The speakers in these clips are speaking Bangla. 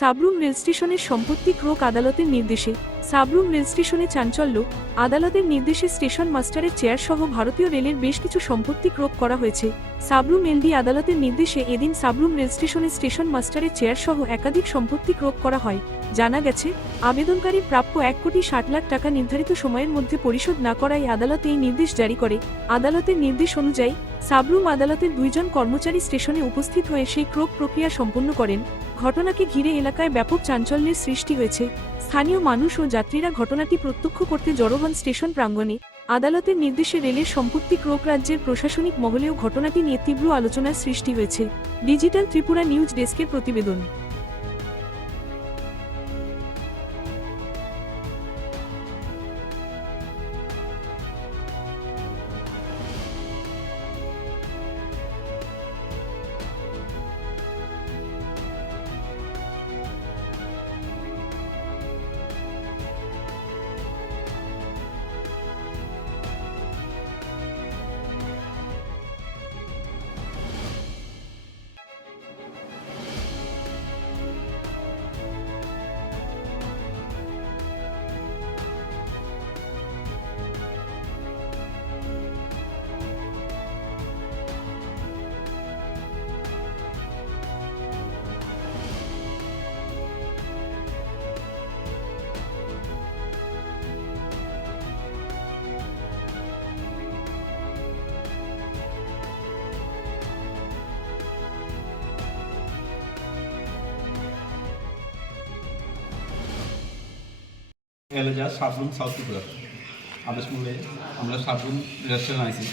সাবরুম রেল স্টেশনের সম্পত্তি ক্রোক আদালতের নির্দেশে সাবরুম রেল স্টেশনে চাঞ্চল্য, আদালতের নির্দেশে স্টেশন মাস্টারের চেয়ার সহ ভারতীয় রেলের বেশ কিছু সম্পত্তি ক্রোক করা হয়েছে। সাবরুম এলডি আদালতের নির্দেশে এদিন সাবরুম রেল স্টেশনে মাস্টারের চেয়ার সহ একাধিক সম্পত্তি ক্রোক করা হয়। জানা গেছে, আবেদনকারী প্রাপ্য এক কোটি ষাট লাখ টাকা নির্ধারিত সময়ের মধ্যে পরিশোধ না করায় আদালত এই নির্দেশ জারি করে। আদালতের নির্দেশ অনুযায়ী, সাবরুম আদালতের দুইজন কর্মচারী স্টেশনে উপস্থিত হয়ে সেই ক্রোক প্রক্রিয়া সম্পন্ন করেন। ঘটনাকে ঘিরে এলাকায় ব্যাপক চাঞ্চল্যের সৃষ্টি হয়েছে। স্থানীয় মানুষ ও যাত্রীরা ঘটনাটি প্রত্যক্ষ করতে জড়ো হন স্টেশন প্রাঙ্গণে। আদালতের নির্দেশে রেলের সম্পত্তি ক্রোক রাজ্যের প্রশাসনিক মহলেও ঘটনাটি নিয়ে তীব্র আলোচনার সৃষ্টি হয়েছে। ডিজিটাল ত্রিপুরা নিউজ ডেস্কের প্রতিবেদন। এলে যা সাবরুম সাউথ ত্রিপুরা। আদেশ মূল্যে আমরা সাবরুম রেস্টুরেন্ট আইছি।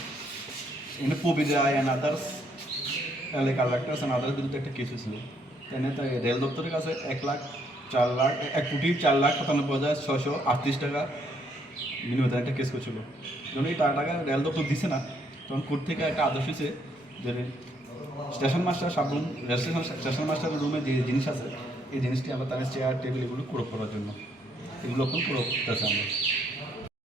এখানে রায় অ্যান্ড আদার্স এলে কালেক্টার্স অ্যান্ড আদার্স বিরুদ্ধে একটা কেস হয়েছিল। এনে তাই রেল দপ্তরের কাছে এক লাখ চার লাখ, এক কোটি চার লাখ সাতানব্বই হাজার ছশো আটত্রিশ টাকা বিনিময়ে একটা কেস করছিল। যখন এই টাকা রেল দপ্তর দিছে না, তখন কোর্ট থেকে একটা আদেশ হয়েছে যে station master Sabroom rail station মাস্টারের রুমে যে জিনিস আছে, এই জিনিসটি আবার তাদের চেয়ার টেবিল এগুলো করার জন্য। এগুলো এখন পুরো করতেছে আমরা